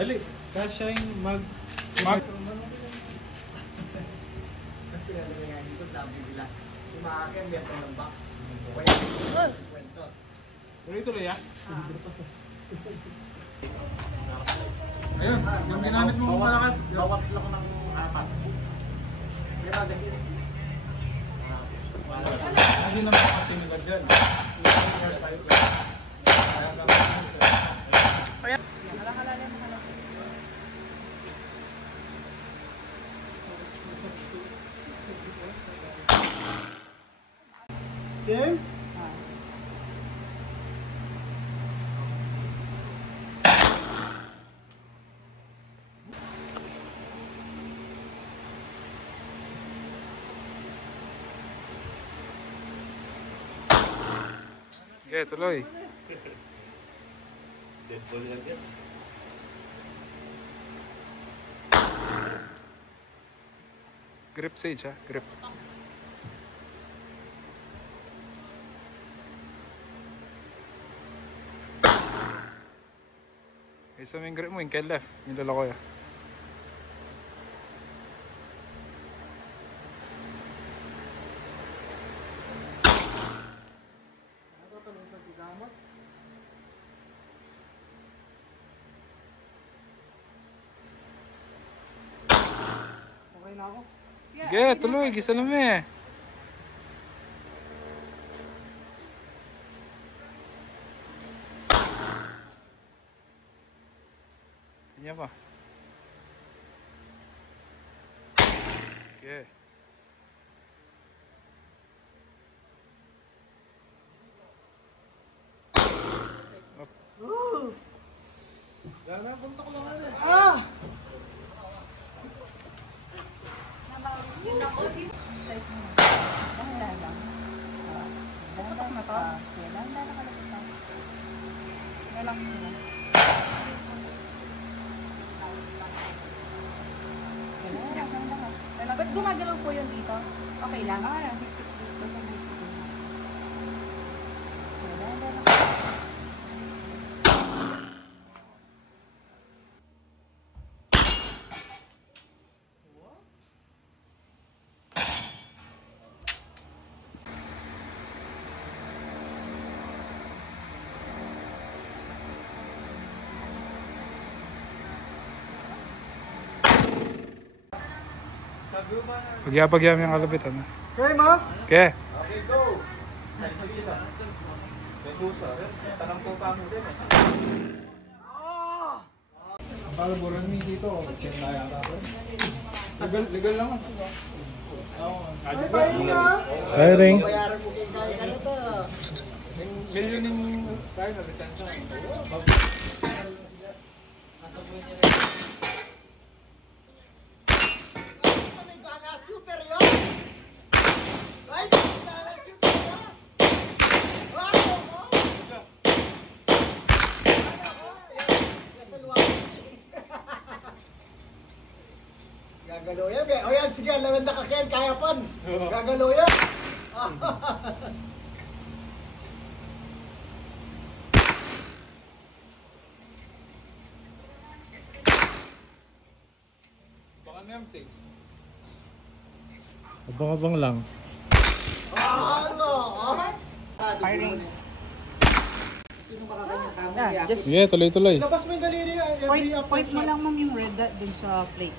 Hali, kasya yung mag... Yung maakin, meron ng box. Kaya, kwento. Tuloy-tuloy ya? Ayun, yung ginamit mo malakas. Bawas lang ng 4. May magasin. Hindi naman kasi nila dyan. Game? Sige, tuloy. Deadpool lang yan. Grip Sage ha, grip. Isa mo yung grip mo, yung kay left. Yung lala ko ya. Okay na ako. Sige, tuloy, gisa na me. Kanya pa. Sige. Gana, punta ko lang ano. Ah! Putok na to? Dahan-dahan nakalapit na. Relax mo. Ba't gumagalaw po yun dito? Okay lang? Pagya-pagya mo yung kalabit, ano? Okay, ma? Okay. Okay, go! Tanang po pa mo din eh. Ang kalaburan niyo dito, check na yata ako. Legal lang ako. Ay, firing nga! Firing. Bayaran mo kay Kaya ano to? Million yung tayo na lisensya. Gagalaw yan. O yan, sige, lawan na kakyan, kaya pan. Gagalaw yan. Baka na yung sage. Abang-abang lang. Ano? Firing. Sino makakanya kamo? Yeah, just Sige, tuloy-tuloy. Labas mo yung daliri. point mo lang ma'am yung red dot dun sa plate.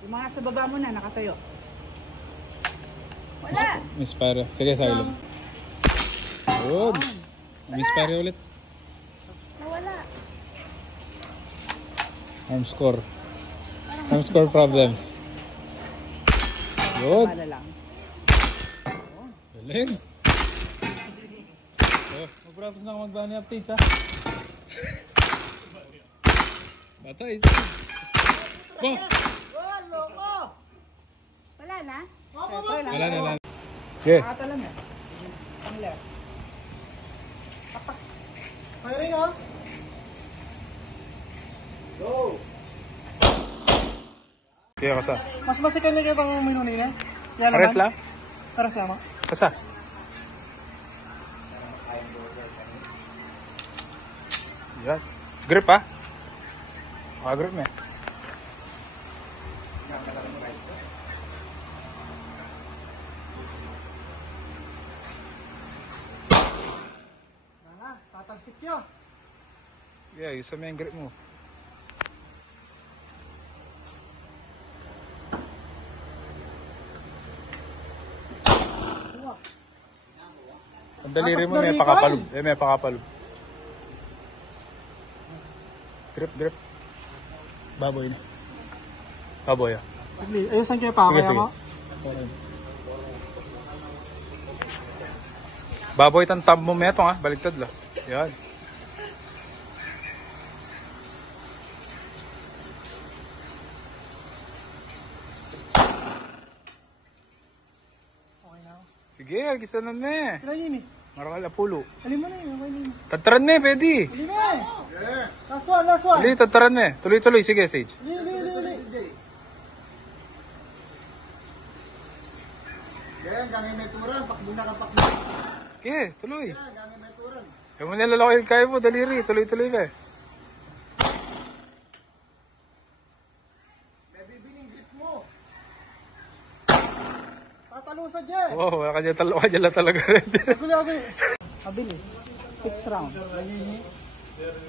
Yung mga sa baba mo na, nakatayo. Wala! Miss Pare. Sige, silent. Good. Miss Pare ulit. Nawala. Arm score. Arm score problems. Good. Bala lang. Galing. Mag-practice na ako mag-bunny updates ha. Bata is. Go! Loko! Wala na? Wala na. Okay. Nakatala na. Ang left. Firing ha? Go! Kaya kasa. Mas masikan na kayo pang minuni na? Pares lang? Pares lang, ma? Kasa. Yan. Grip ha? Makagrip mo eh. Tatalsik yun. Yeah, isa mo yung grip mo. Ang daliri mo may pakapalog. May pakapalog. Grip. Baboy na. Baboy ah. Ayusan kayo pa. Sige, Kaya sige. mo? Baboy tan tab mo metong ah. Baligtad la. Yan. Okay na. Sige, agisa na me. Kailan yun eh? Marakal apulo. Alin mo na yun. Okay na yun. Tataran me, pwede. Alin mo eh. Last one, last one. Dali, tataran me. Tuloy-tuloy. Sige, Sage. Lili. Yan, gangin may turan. Pakbo na kapakbo. Sige, tuloy. Yan, gangin may turan. Kaya mo nilalaki yung kaya mo, daliri. Tuloy-tuloy me. May bibining grip mo. Tatalo sa dyan. Wow, wala ka dyan lang talaga rin. Aguli. Kabili. 6 round. Lagini.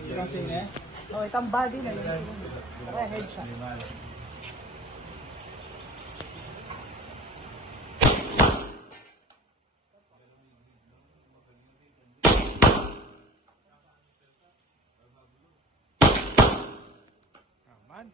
Isang sine. Oh, itang body na yun. Kaya headshot. Man.